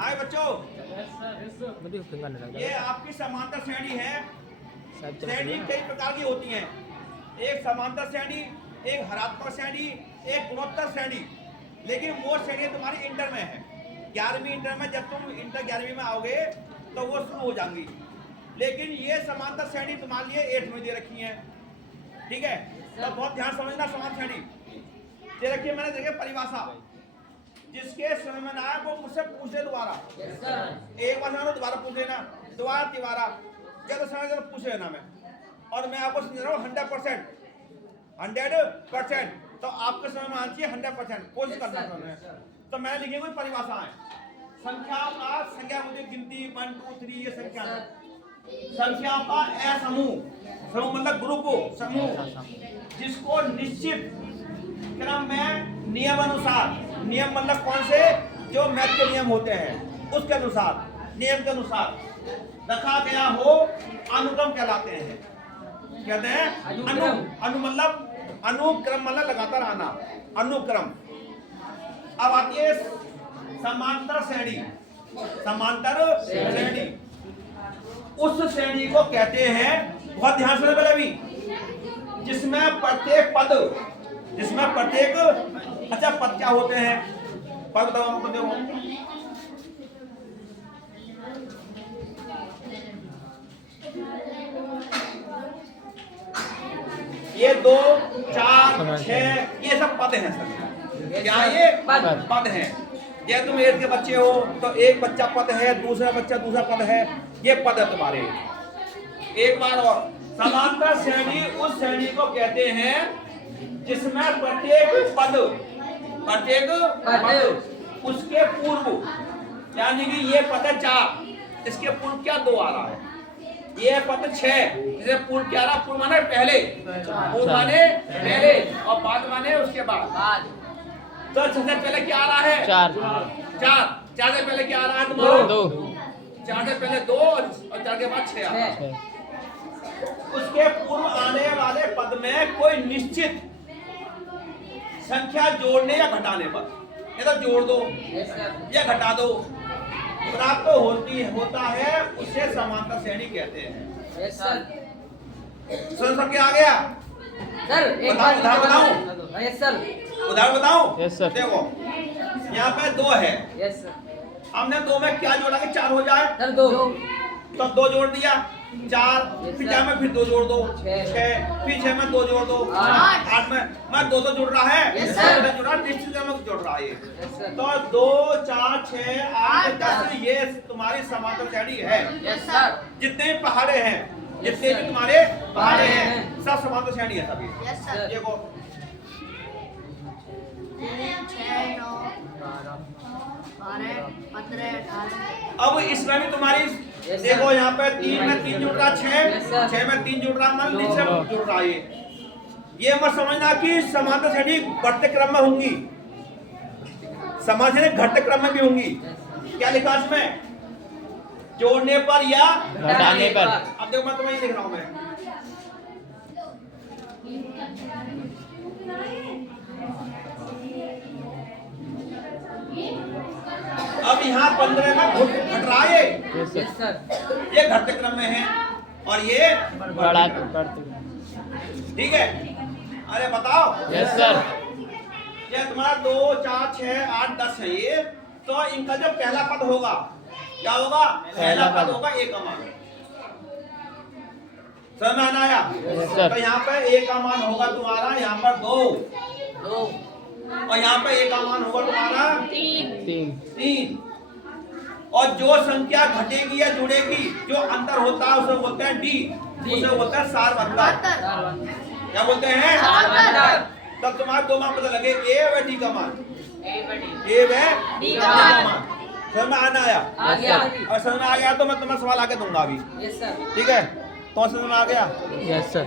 आए बच्चों, ये आपकी समांतर श्रेणी है। श्रेणी कई प्रकार की होती हैं। एक समांतर श्रेणी, एक हरात्मक श्रेणी, एक गुणोत्तर श्रेणी। लेकिन वो श्रेणी तुम्हारी इंटर में है। 11वीं इंटर में, जब तुम इंटर 11वीं में आओगे तो वो शुरू हो जाएंगी। लेकिन ये समांतर श्रेणी तुम्हारे लिए 8 में दे रखी है। ठीक है, तो बहुत ध्यान समझना। समांतर श्रेणी दे रखी है, मैंने देखिए परिभाषा। जिसके समझ में ना आए वो मुझसे पूछ ले दोबारा। एक बार समझ लो, दोबारा पूछ लेना, दोबारा जब समझ लो पूछ लेना। मैं और मैं आपको समझ रहा हूँ 100%। तो आपके समय में आना चाहिए 100%। कोशिश करना है। तो मैं लिखे कोई परिभाषाएं, संख्याओं का संख्या मुझे गिनती 1 2 3 ये संख्या, संख्याओं का समूह मतलब ग्रुप समूह, जिसको निश्चित क्रम में नियम अनुसार, नियम मतलब कौन से, जो मैथ के नियम होते हैं उसके अनुसार, नियम के अनुसार रखा गया हो, अनुक्रम कहलाते हैं। कहते हैं अनु मतलब अनुक्रम मतलब लगातार आना, अनुक्रम। अब आती है समांतर श्रेणी। समांतर श्रेणी उस श्रेणी को कहते हैं, बहुत ध्यान से पहले भी, जिसमें प्रत्येक पद, अच्छा पद क्या होते हैं, पद बताओ हमको। देखो ये 2 4 6 ये सब पद हैं सर। क्या ये पद हैं। ये तुम 8 के बच्चे हो तो एक बच्चा पद है, दूसरा बच्चा दूसरा पद है, ये पद है तुम्हारे। एक बार और, समांतर श्रेणी उस श्रेणी को कहते हैं जिसमें प्रत्येक पद उसके पूर्व, यानी कि ये पद है 4, इसके पूर्व क्या 2 आ रहा है। ये पद 6, इसे पूर्व क्या रहा, पूर्व माने पहले, पूर्व माने पहले और बाद माने उसके बाद। तो सबसे पहले क्या आ रहा है, 4 से पहले क्या आ रहा है तुम्हारा, 2। 4 से पहले 2 और 4 के बाद 6 आ रहा है। उसके पूर्व आने वाले पद में कोई निश्चित संख्या जोड़ने या घटाने पर, या तो जोड़ दो या घटा दो, प्राप्त होता है, उसे समांतर श्रेणी कहते हैं। सर सब क्या आ गया सर, एक बार बताऊं। यस सर, उदाहरण बताऊं। Yes sir. देखो यहाँ पे 2 है। Yes sir. हमने 2 में क्या जोड़ा कि 4 हो जाए सर, 2 तो 2 जोड़ दिया 4, फिर 4 में फिर 2 जोड़ दो 6, फिर 6 में 2 जोड़ दो 8 में 2 तो जुड़ रहा है, जुड़ा निश्चित में जुड़ रहा है। तो 2 4 6 8 10 ये तुम्हारी समांतर श्रेणी है। जितने भी पहाड़े हैं, जितने भी तुम्हारे पहाड़े हैं, सब समांतर श्रेणी है सभी। देखो 3 6 9 12 15 18। अब इसमें भी तुम्हारी देखो यहाँ पे 3 में 3 जुड़ रहा, 6 में 3 जुड़ रहा, मान नीचे जुड़ रहा है। ये मत समझना कि समांतर श्रेणी बढ़ते क्रम में होंगी, समांतर श्रेणी घटते क्रम में भी होंगी। क्या लिखा इसमें, जोड़ने पर या घटाने पर। अब देखो मैं तुम्हें ये लिख रहा हूँ मैं, अब यहाँ 15 में घट रहा है, ये घटते क्रम में है और ये बढ़ते। ठीक है, अरे बताओ। Yes sir. ये तुम्हारा 2 4 6 8 10 है ये, तो इनका जो पहला पद होगा क्या होगा, पहला पद होगा 1 का मान। समझ में आया। तो यहाँ पे 1 का मान होगा तुम्हारा, यहाँ पर 2 और यहाँ पे 1 का मान होगा तुम्हारा 3। और जो संख्या घटेगी या जुड़ेगी, जो अंतर होता है उसे बोलते हैं डी, उसे बोलते हैं सार अंतर। क्या बोलते हैं, तब तुम्हारे 2 मान पता लगे, ए व डी का मान, ए व डी का मान। समझ में आना आया। और समझ में आ गया तो मैं तुम्हें सवाल आगे दूंगा अभी। ठीक है, तो समझ में आ गया। Yes sir.